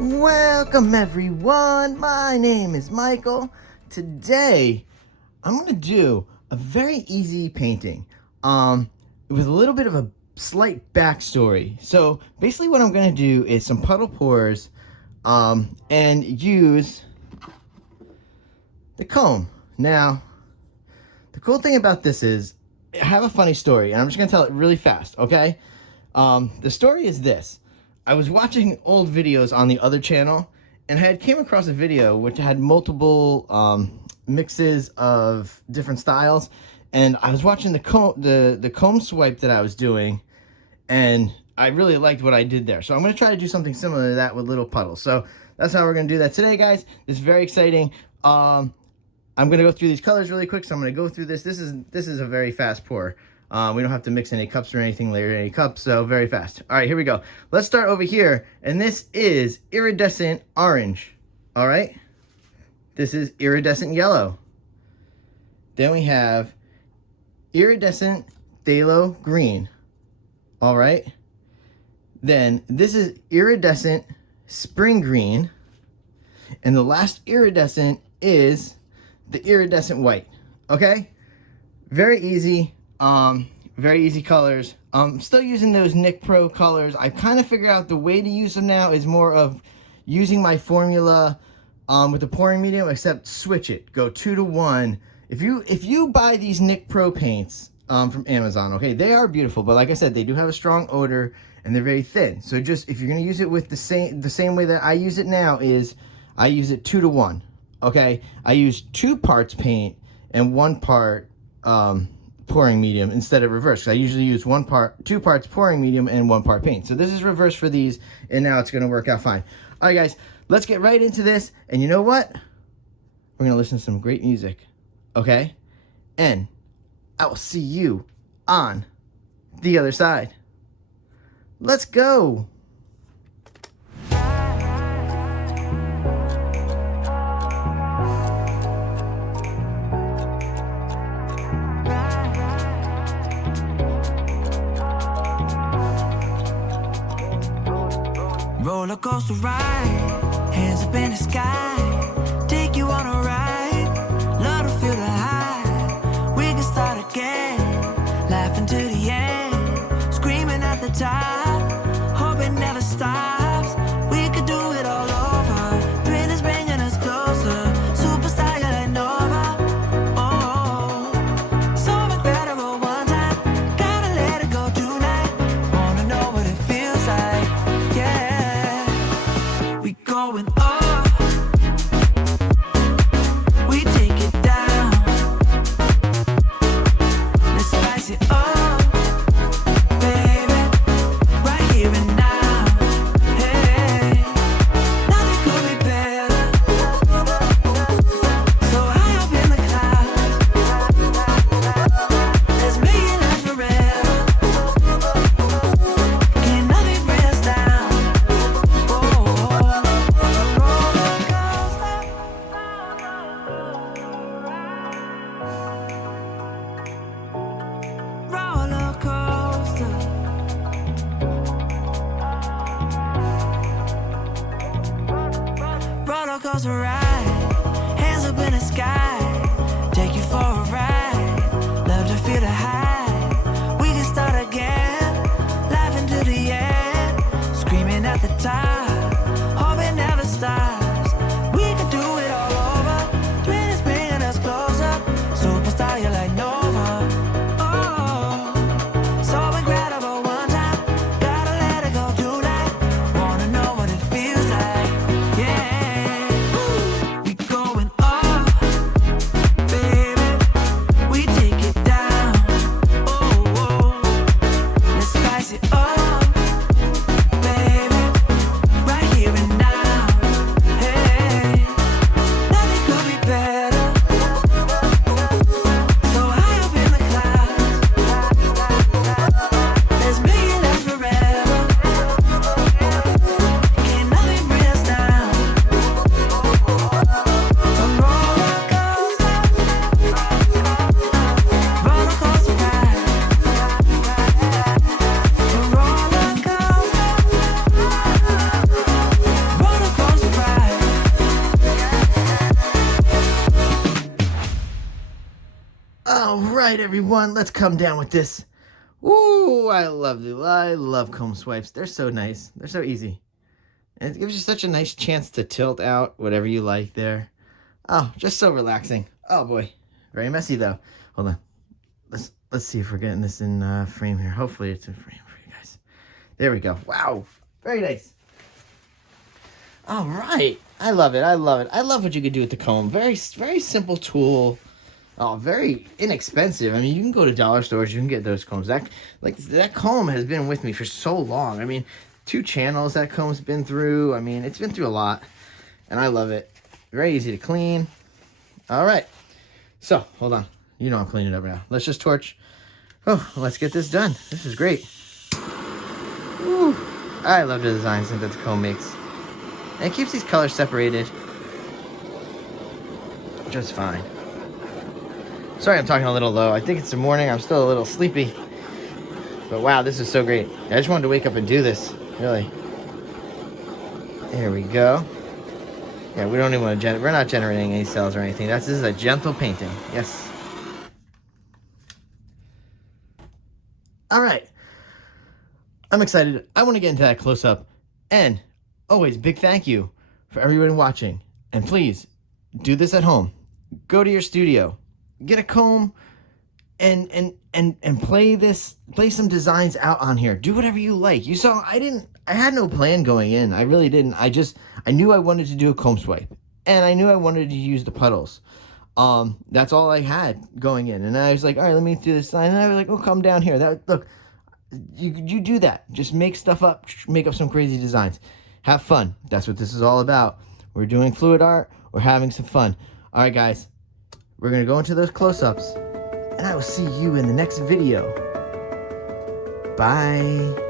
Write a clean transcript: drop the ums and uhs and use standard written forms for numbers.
Welcome everyone, my name is Michael. Today I'm going to do a very easy painting with a little bit of a slight backstory. So basically what I'm going to do is some puddle pours and use the comb. Now the cool thing about this is I have a funny story and I'm just going to tell it really fast, okay? The story is this. I was watching old videos on the other channel and I had came across a video which had multiple mixes of different styles, and I was watching the comb swipe that I was doing, and I really liked what I did there. So I'm going to try to do something similar to that with little puddles. So that's how we're going to do that today, guys. This is very exciting. I'm going to go through these colors really quick, so I'm going to go through this. This is a very fast pour. We don't have to mix any cups or anything, layer any cups, so very fast. All right, here we go. Let's start over here, and this is iridescent orange. All right, this is iridescent yellow. Then we have iridescent phthalo green. All right, then this is iridescent spring green, and the last iridescent is the iridescent white. Okay, very easy. Very easy colors. Still using those Nick Pro colors. I've kind of figured out the way to use them now is more of using my formula with the pouring medium, except switch it. Go 2 to 1. If you buy these Nick Pro paints from Amazon, okay, they are beautiful, but like I said, they do have a strong odor and they're very thin. So just if you're gonna use it with the same way that I use it now is I use it 2 to 1. Okay, I use 2 parts paint and 1 part pouring medium instead of reverse. I usually use 2 parts pouring medium and 1 part paint. So this is reverse for these, and now it's going to work out fine. All right, guys, let's get right into this. And you know what? We're going to listen to some great music, okay? And I will see you on the other side. Let's go. Roller coaster ride, hands up in the sky, take you on a ride, love to feel the high. We can start again, laughing to the end, screaming at the top, hope it never stops. We could do it all over, thrill is bringing us closer, superstar you're like Nova. Oh, so incredible one time, gotta let it go tonight, wanna know what it feels like, yeah. Going up, we take it down. Let's spice it up, baby, right here and now. Hey, nothing could be better. So high up in the clouds, let's make it last forever. Can't nothing bring us down. Roller coaster ride, hands up in the sky, take you for a ride, love to feel the high. We can start again, laughing to the end, screaming at the top, hope it never stops. We could do it all over, thrill is bringing us closer, superstar you're like Nova. Oh, so incredible one time, gotta let it go tonight, wanna know what it feels like, yeah. We going up, right, everyone, let's come down with this. Ooh, I love comb swipes. They're so nice. They're so easy. And it gives you such a nice chance to tilt out whatever you like there. Oh, just so relaxing. Oh boy, very messy though. Hold on. Let's see if we're getting this in frame here. Hopefully it's in frame for you guys. There we go. Wow, very nice. All right, I love it. I love it. I love what you can do with the comb. Very simple tool. Oh, very inexpensive. I mean, you can go to dollar stores. You can get those combs. That comb has been with me for so long. I mean, 2 channels that comb's been through. I mean, it's been through a lot, and I love it. Very easy to clean. All right. So, hold on. You know I'm cleaning it up now. Let's just torch. Oh, let's get this done. This is great. Woo. I love the designs that the comb makes. And it keeps these colors separated just fine. Sorry I'm talking a little low. I think it's the morning. I'm still a little sleepy. But wow, this is so great. I just wanted to wake up and do this. Really. There we go. Yeah, we don't even want to we're not generating any cells or anything. This is a gentle painting. Yes. All right. I'm excited. I want to get into that close-up. And always, big thank you for everyone watching. And please, do this at home. Go to your studio. Get a comb and play some designs out on here. Do whatever you like. You saw I had no plan going in. I really didn't. I knew I wanted to do a comb swipe. And I knew I wanted to use the puddles. That's all I had going in. And I was like, all right, let me do this design. And I was like, oh, come down here. Look, you do that. Just make stuff up. Make up some crazy designs. Have fun. That's what this is all about. We're doing fluid art. We're having some fun. All right, guys. We're going to go into those close-ups. And I will see you in the next video. Bye.